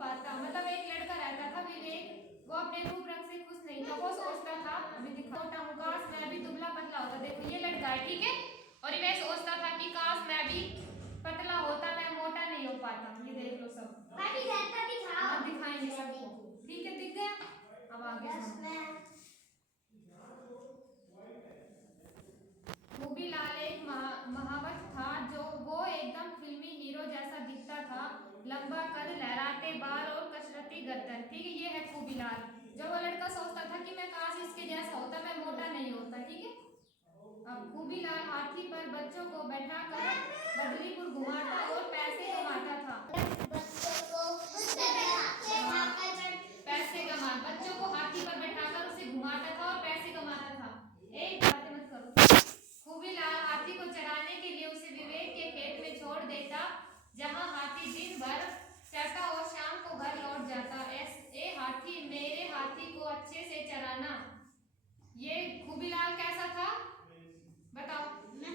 पाता। मतलब एक लड़का रहता था विवेक, वो अपने रूप रंग से खुश नहीं था। वो सोचता था अभी मोटा हूँ, काश मैं अभी दुबला पतला होता। देखो ये लड़का है, ठीक है, और ये सोचता था कि काश मैं भी पतला होता, मैं मोटा नहीं हो पाता। ये देख लो सब, हाँ दिखाएंगे सबको, ठीक है, दिख गया। अब आगे खूबीलाल एक महावत था, जो वो एकदम फिल्मी हीरो जैसा दिखता था। लंबा कद, लहराते बाल और कसरती गर्दन, ठीक है, ये है खूबीलाल। जो वो लड़का सोचता था कि मैं काश इसके जैसा होता, मैं मोटा नहीं होता, ठीक है। अब खूबीलाल हाथी पर बच्चों को बैठाकर बदलीपुर घुमाता और पैसे कमाता था। पैसे कमा, बच्चों को हाथी पर बैठाकर उसे घुमाता था और पैसे कमाता था। एक बात मत करो। खूबीलाल हाथी को चराने के लिए उसे विवेक के खेत में छोड़ देता, जहां हाथी दिन भर चरता और शाम को घर लौट जाता। ए हाथी, मेरे हाथी को अच्छे से चराना। ये खूबीलाल कैसा था बताओ?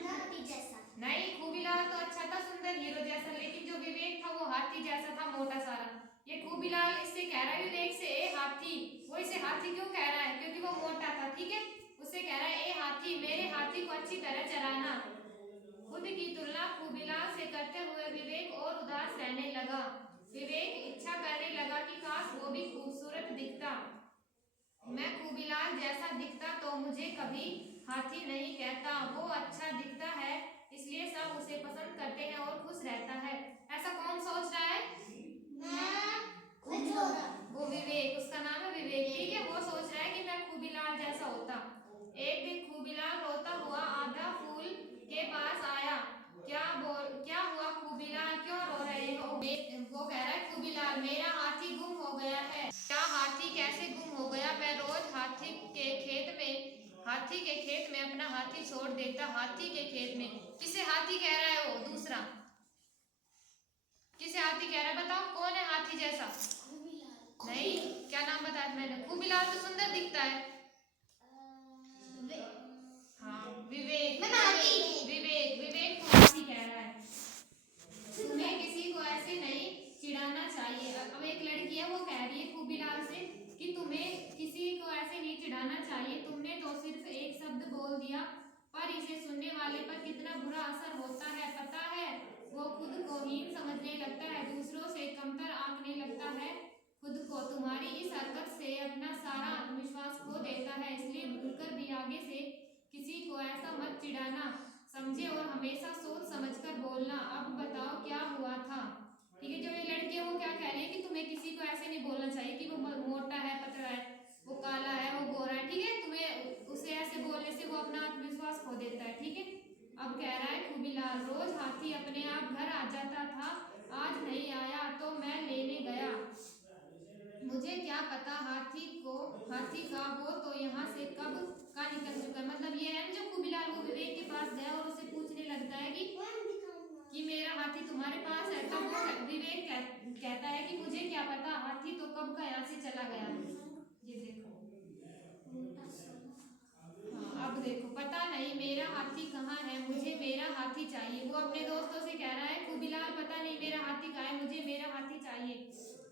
हाथी जैसा नहीं, खूबीलाल तो अच्छा था, सुंदर हीरो जैसा, लेकिन जो विवेक था वो हाथी जैसा था, मोटा सारा। ये खूबीलाल इससे कह रहा है विवेक से, ए हाथी, वो इसे हाथी क्यों कह रहा है? क्योंकि वो मोटा था, ठीक है। उससे कह रहा है, ए हाथी, मेरे हाथी को अच्छी तरह चराना। खुद की तुलना खूबीलाल से करते हुए विवेक और उदास रहने लगा। विवेक इच्छा करने लगा कि काश वो भी खूबसूरत दिखता, मैं खूबीलाल जैसा दिखता तो मुझे कभी हाथी नहीं कहता। वो अच्छा दिखता है, इसलिए सब उसे पसंद करते हैं और खुश रहता है। ऐसा कौन सोच रहा है? वो विवेक, उसका नाम है विवेक, ठीक है। वो सोच रहा है कि मैं खूबीलाल जैसा होता। एक दिन खूबीलाल रोता हुआ आधा फूल के पास आया। क्या हुआ खूबीलाल, क्यों रो रहे हो? वो कह रहा है खूबीलाल, मेरा हाथी गुम हो गया है। क्या हाथी कैसे गुम हो गया? मैं रोज हाथी के खेत में अपना हाथी छोड़ देता। हाथी के खेत में, किसे हाथी कह रहा है? वो दूसरा किसे हाथी कह रहा है बताओ? कौन है हाथी जैसा? नहीं, क्या नाम बताया मैंने? खूबीलाल तो सुंदर दिखता है। हाँ विवेक, विवेक विवेक को हाथी कह रहा है। तुम्हें किसी को ऐसे नहीं चिढ़ाना चाहिए। अब एक लड़की है, वो कह रही है खूबीलाल से कि तुम्हें किसी को ऐसे नहीं चिढ़ाना चाहिए, तुमने तो सिर्फ एक शब्द बोल दिया, पर इसे सुनने वाले पर कितना बुरा असर होता है पता है? वो खुद को हीन समझने लगता है, दूसरों से कमतर आंकने लगता है खुद को। तुम्हारी इस हरकत से अपना सारा आत्मविश्वास खो देता है, इसलिए भूलकर भी आगे से किसी को ऐसा मत चिढ़ाना, समझे, और हमेशा सोच समझकर बोलना। अब बताओ क्या हुआ था? ठीक है, जो ये लड़की है वो क्या कह रही है कि तुम्हें किसी को ऐसे नहीं बोलना चाहिए कि वो मोटा है, पतला है, वो काला है, वो गोरा है, ठीक है। तुम्हें उसे ऐसे बोलने से वो अपना आत्मविश्वास खो देता है, ठीक है। अब कह रहा है खूबीलाल, रोज हाथी अपने आप घर आ जाता था, आज नहीं आया तो मैं लेने गया। मुझे क्या पता हाथी का, वो तो यहाँ से कब का निकल चुका। मतलब ये है जो खूबीलाल वो विवेक के पास गया और उसे पूछने लगता है कि मेरा हाथी तुम्हारे पास है, तो वो विवेक कहता है कि मुझे क्या पता, हाथी तो कब का यहाँ से चला गया। ये देखो, हाँ अब देखो, पता नहीं मेरा हाथी कहाँ है, मुझे मेरा हाथी चाहिए। वो अपने दोस्तों से कह रहा है खूबीलाल, पता नहीं मेरा हाथी कहाँ है, मुझे मेरा हाथी चाहिए।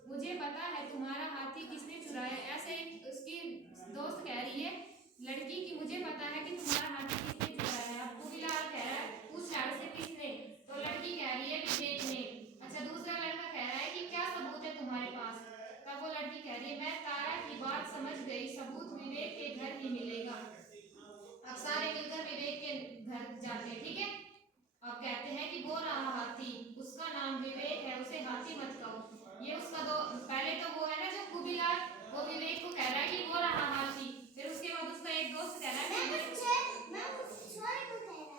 मुझे पता है तुम्हारा हाथी किसने चुराया। ऐसे उसकी दोस्त कह रही है लड़की की, मुझे पता है कि तुम्हारा हाथी किसने चुराया है। अब खूबीलाल कह रहा है पूछ रहा से किसने, तो लड़की कह रही है विवेक ने। अच्छा, दूसरा लड़का कह रहा है कि क्या सबूत है तुम्हारे पास? तब वो लड़की कह रही है मैं तारा की बात समझ गई, सबूत विवेक के घर ही मिलेगा। अब सारे मिलकर विवेक के घर जाते हैं, ठीक है। अब कहते हैं कि वो रहा हाथी, उसका नाम विवेक है, उसे हाथी मत कहो। ये उसका दो, पहले तो वो है ना जो खूबीलाल, वो विवेक को कह रहा है कि वो रहा हाथी, फिर उसके बाद उसका एक दोस्त कह रहा है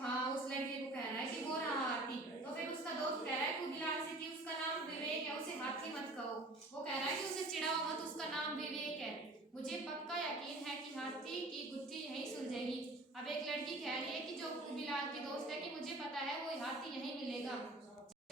हाँ उस लड़के को कह रहा है कि वो रहा हाथी, तो फिर उसका दोस्त कह रहा है खूबीलाल से कि उसका नाम विवेक है, उसे हाथी मत कहो। वो कह रहा है कि उसे चिढ़ाओ मत, उसका नाम विवेक है, मुझे पक्का यकीन है कि हाथी की गुत्थी यहीं सुलझेगी। अब एक लड़की कह रही है कि जो खूबीलाल की